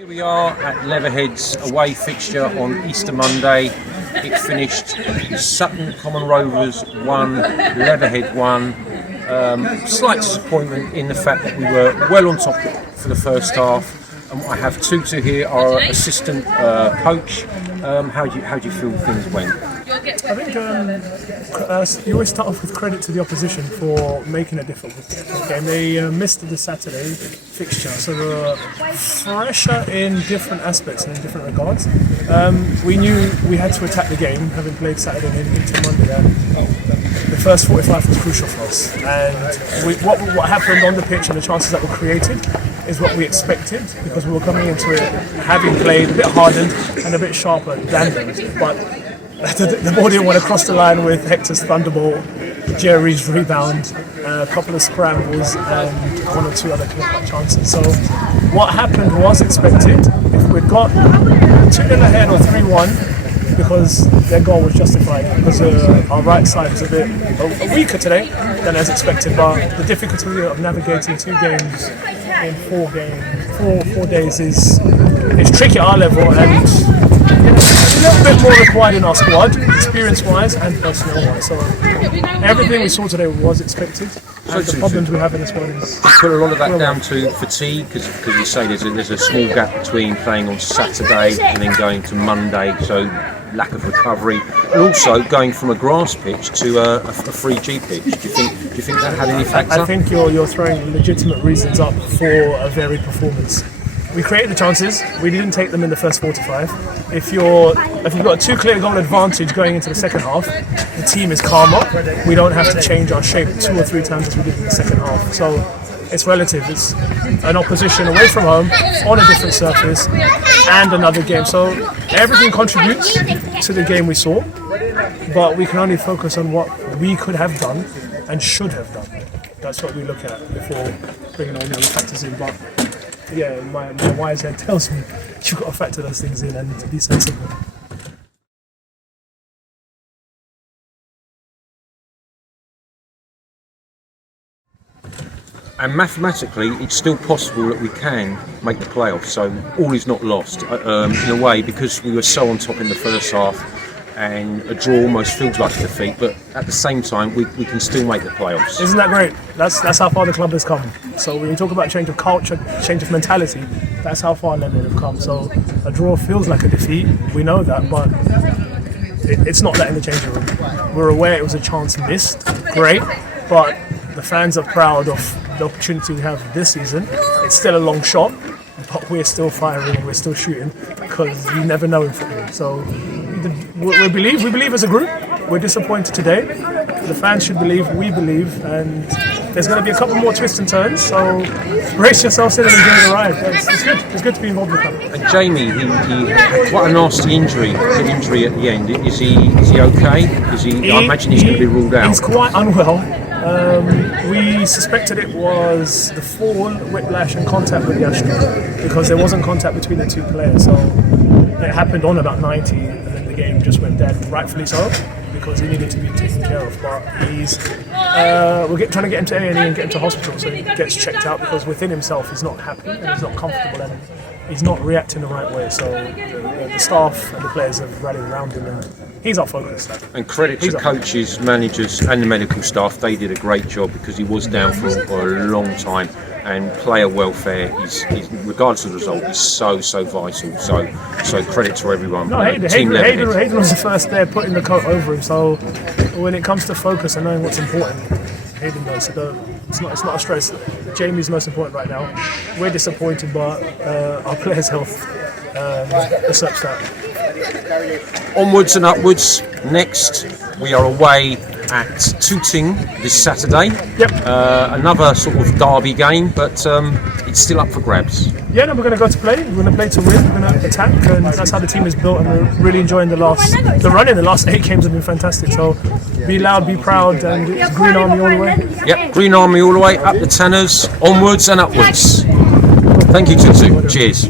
Here we are at Leatherhead's away fixture on Easter Monday. It finished Sutton Common Rovers 1, Leatherhead 1. Slight disappointment in the fact that we were well on top for the first half. I have Tutu here, our assistant coach. How do you feel things went? I think you always start off with credit to the opposition for making a difficult game. They missed the Saturday fixture, so they were fresher in different aspects and in different regards. We knew we had to attack the game, having played Saturday and into Monday. The first 45 was crucial for us, and what happened on the pitch and the chances that were created is what we expected, because we were coming into it having played a bit hardened and a bit sharper than them. But the ball didn't want to cross the line with Hector's thunderbolt, Jerry's rebound, a couple of scrambles, and one or two other clear-cut chances. So what happened was expected. If we'd got 2-0 ahead or 3-1, because their goal was justified, because our right side was a bit weaker today than as expected. But the difficulty of navigating 2 games in 4 days is tricky at our level, and a little bit more required in our squad, experience-wise and personnel-wise. So everything we saw today was expected. And the problems we have in the squad is... You put a lot of that down to fatigue, because you say there's a small gap between playing on Saturday and then going to Monday, so lack of recovery, and also going from a grass pitch to a 3G pitch. Do you think that had any factor? I think you're throwing legitimate reasons up for a varied performance. We created the chances. We didn't take them in the first 45. If you've got a 2 clear goal advantage going into the second half, the team is calmer. We don't have to change our shape 2 or 3 times as we did in the second half. So it's relative. It's an opposition away from home on a different surface and another game. So everything contributes to the game we saw, but we can only focus on what we could have done and should have done. That's what we look at before bringing all the other factors in. But yeah, my wise head tells me you've got to factor those things in and be sensible. And mathematically, it's still possible that we can make the playoffs. So all is not lost in a way, because we were so on top in the first half, and a draw almost feels like a defeat. But at the same time, we can still make the playoffs. Isn't that great? That's how far the club has come. So when you talk about change of culture, change of mentality, that's how far Leonard have come. So a draw feels like a defeat. We know that, but it's not that in the changing room. We're aware it was a chance missed. Great, but the fans are proud of the opportunity we have this season. It's still a long shot, but we're still firing, we're still shooting, because you never know in football. So we believe as a group. We're disappointed today. The fans should believe, we believe, and there's going to be a couple more twists and turns. So brace yourselves in and enjoy the ride. It's good. It's good to be involved with them. And Jamie, he had quite a nasty injury at the end. Is he okay? I imagine he's going to be ruled out. He's quite unwell. We suspected it was the fall, whiplash and contact with the Astros, because there wasn't contact between the 2 players. So it happened on about 90, and then the game just went dead, rightfully so, because he needed to be taken care of. But we're trying to get him to A&E and get him to hospital so he gets checked out, because within himself he's not happy and he's not comfortable and he's not reacting the right way. So the staff and the players have rallied around him, and he's our focus. And credit to coaches, managers and the medical staff. They did a great job, because he was down for a long time, and player welfare is regardless of the result, is so vital. So credit to everyone. No, Hayden was the first there putting the coat over him. So when it comes to focus and knowing what's important, Hayden knows. So it's not a stress. Jamie's most important right now. We're disappointed, but our players' health accepts that. Onwards and upwards. Next, we are away at Tutu this Saturday. Yep. Another sort of derby game, but it's still up for grabs. Yeah, no, we're going to go to play. We're going to play to win. We're going to attack, and that's how the team is built. And we're really enjoying the run in the last 8 games have been fantastic. So be loud, be proud, and it's Green Army all the way. Yep, Green Army all the way, up the Tanners, onwards and upwards. Thank you, Tutu. Cheers.